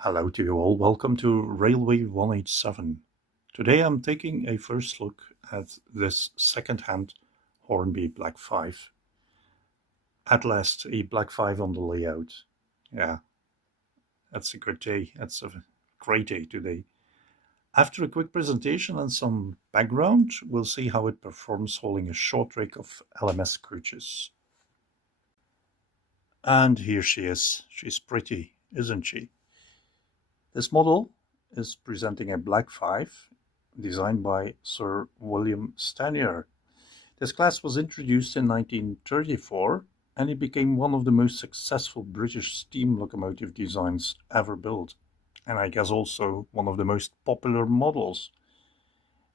Hello to you all, welcome to Railway 187. Today I'm taking a first look at this second-hand Hornby Black 5. At last, a Black 5 on the layout. Yeah, that's a good day, that's a great day today. After a quick presentation and some background, we'll see how it performs hauling a short rake of LMS coaches. And here she is. She's pretty, isn't she? This model is presenting a Black 5 designed by Sir William Stanier. This class was introduced in 1934 and it became one of the most successful British steam locomotive designs ever built, and I guess also one of the most popular models.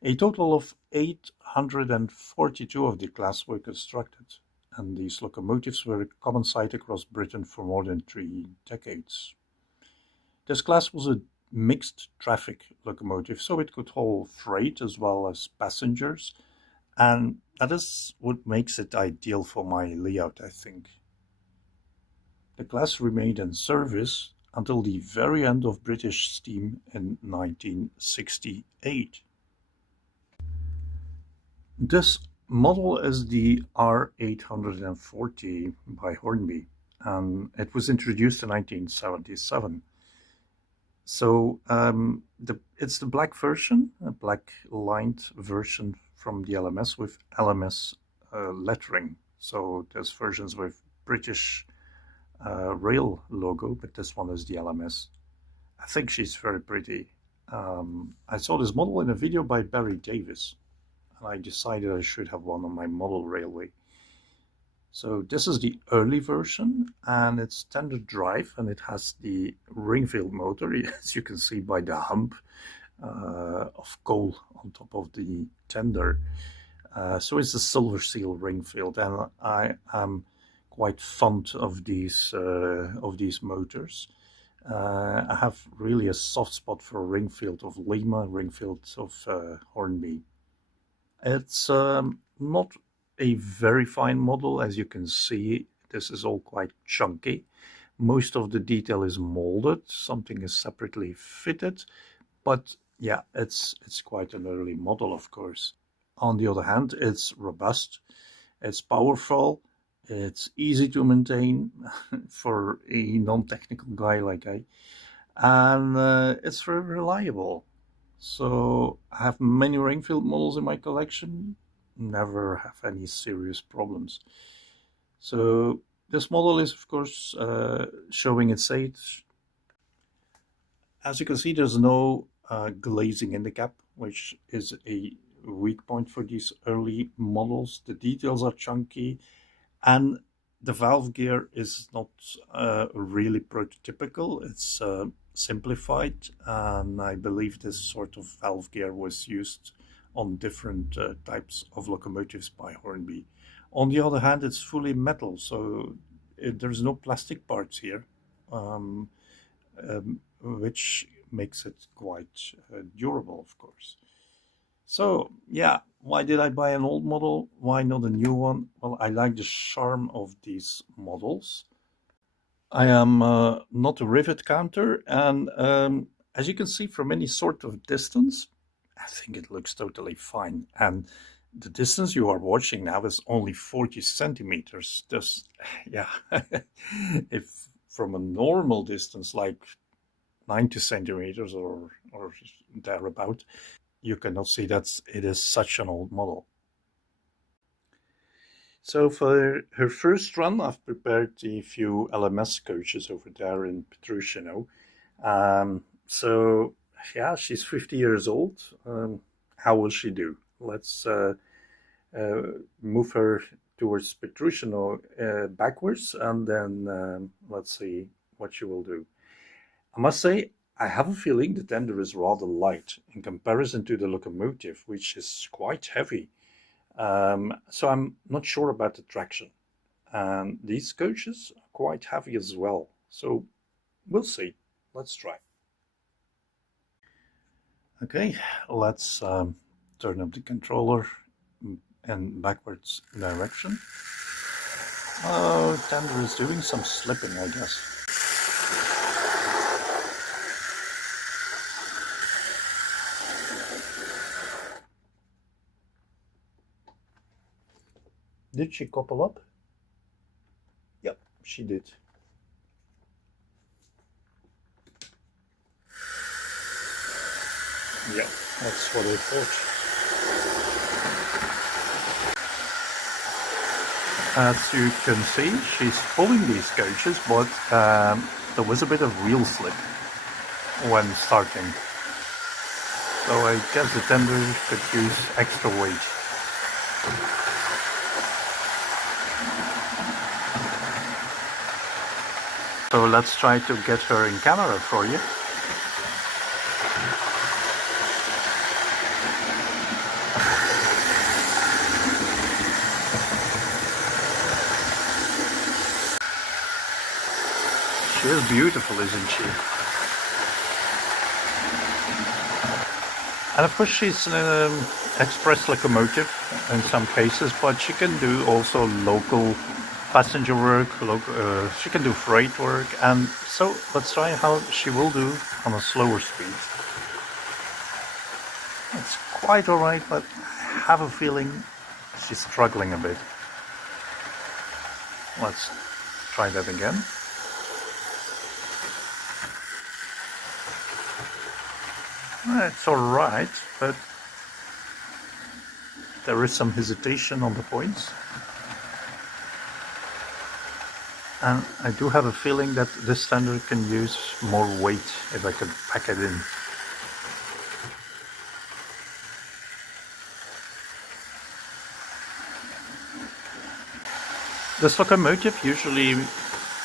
A total of 842 of the class were constructed, and these locomotives were a common sight across Britain for more than 3 decades. This class was a mixed traffic locomotive, so it could haul freight as well as passengers, and that is what makes it ideal for my layout, I think. The class remained in service until the very end of British steam in 1968. This model is the R820 by Hornby, and it was introduced in 1977. So it's the black version, a black lined version from the LMS with LMS lettering. So there's versions with British Rail logo, but this one is the LMS. I think she's very pretty. I saw this model in a video by Barry Davis, and I decided I should have one on my model railway. So this is the early version, and it's standard drive, and it has the ring-filled motor, as you can see by the hump of coal on top of the tender. So it's a silver seal ring-filled, and I am quite fond of these motors. I have really a soft spot for ring-filled of Lima, ring-filled of Hornby. It's not a very fine model, as you can see. This is all quite chunky. Most of the detail is molded, something is separately fitted, but yeah, it's quite an early model, of course. On the other hand, it's robust, it's powerful, it's easy to maintain for a non-technical guy like I, and it's very reliable. So I have many ring-filled models in my collection, never have any serious problems. So this model is, of course, showing its age. As you can see, there's no glazing in the cap, which is a weak point for these early models. The details are chunky, and the valve gear is not really prototypical. It's simplified, and I believe this sort of valve gear was used on different types of locomotives by Hornby. On the other hand, it's fully metal, so there's no plastic parts here, which makes it quite durable, of course. So yeah, why did I buy an old model? Why not a new one? Well, I like the charm of these models. I am not a rivet counter, and as you can see from any sort of distance, I think it looks totally fine. And the distance you are watching now is only 40 centimeters. Just, yeah, if from a normal distance like 90 centimeters or thereabout, you cannot see that it is such an old model. So for her first run, I've prepared a few LMS coaches over there in Petrushino. So yeah, she's 50 years old. How will she do? Let's move her towards Petrushino backwards, and then let's see what she will do. I must say, I have a feeling the tender is rather light in comparison to the locomotive, which is quite heavy. So I'm not sure about the traction. And these coaches are quite heavy as well. So we'll see. Let's try. Okay, let's turn up the controller in backwards direction. Oh, tender is doing some slipping, I guess. Did she couple up? Yep, she did. Yeah, that's what I thought. As you can see, she's pulling these coaches, but there was a bit of wheel slip when starting. So I guess the tender could use extra weight. So let's try to get her in camera for you. She is beautiful, isn't she? And of course she's an express locomotive in some cases, but she can do also local passenger work, she can do freight work, and so let's try how she will do on a slower speed. It's quite alright, but I have a feeling she's struggling a bit. Let's try that again. It's alright, but there is some hesitation on the points. And I do have a feeling that this standard can use more weight if I could pack it in. This locomotive usually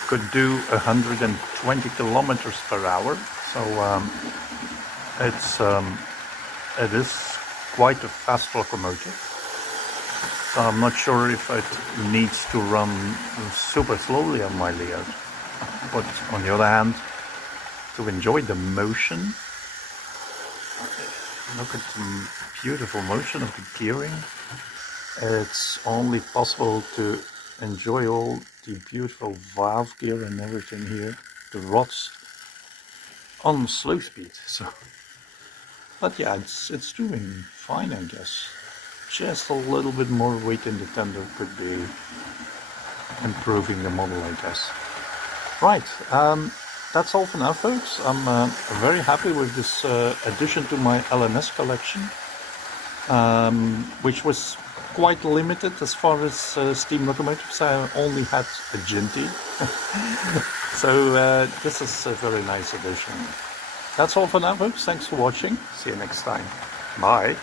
could do 120 kilometers per hour, so it is quite a fast locomotive. So I'm not sure if it needs to run super slowly on my layout, but on the other hand, to enjoy the motion, look at the beautiful motion of the gearing. It's only possible to enjoy all the beautiful valve gear and everything here, the rods, on slow speed. So, but yeah, it's doing fine, I guess. Just a little bit more weight in the tender could be improving the model, I guess. Right, that's all for now, folks. I'm very happy with this addition to my LMS collection, which was quite limited as far as steam locomotives. I only had a Ginty. So this is a very nice addition. That's all for now, folks. Thanks for watching. See you next time. Bye.